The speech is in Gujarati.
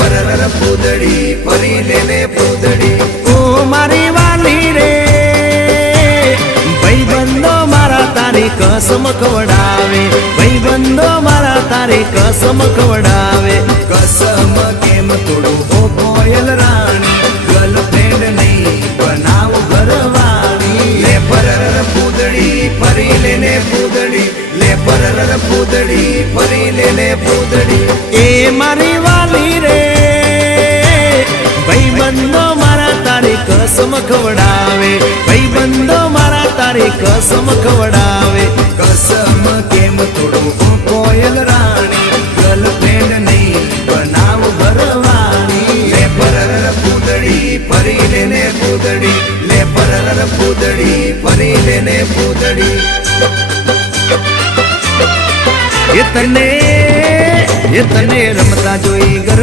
પરર પૂદડી ફરી લેને પૂદડી ઓ મારી વાલી રે ભાઈબંધો મારા તારી કસમ ખવડાવે ભાઈબંધો મારા તારી કસમ ખવડાવે કસમ કેમ તોડું ઓ કોયલ રાણી ગર્લફ્રેન્ડ નહીં બનાવ ઘરવાળી લે પરર પૂદડી ફરી લેને પૂદડી લે પરર પૂદડી ફરી લેને પૂદડી એ મારી વાલી રે ભાઈબંધો મારા તારી કસમ ખવડાવે ભાઈબંધો મારા તારી કસમ ખવડાવે કસમ કેમ તોડું ઓ કોયલ રાણી ગર્લફ્રેન્ડ નહીં બનાવ ઘરવાળી લે પરર પૂદડી ફરી લેને પૂદડી લે પરર પૂદડી ફરી લેને પૂદડી એ તને રમતા જોઈ ગર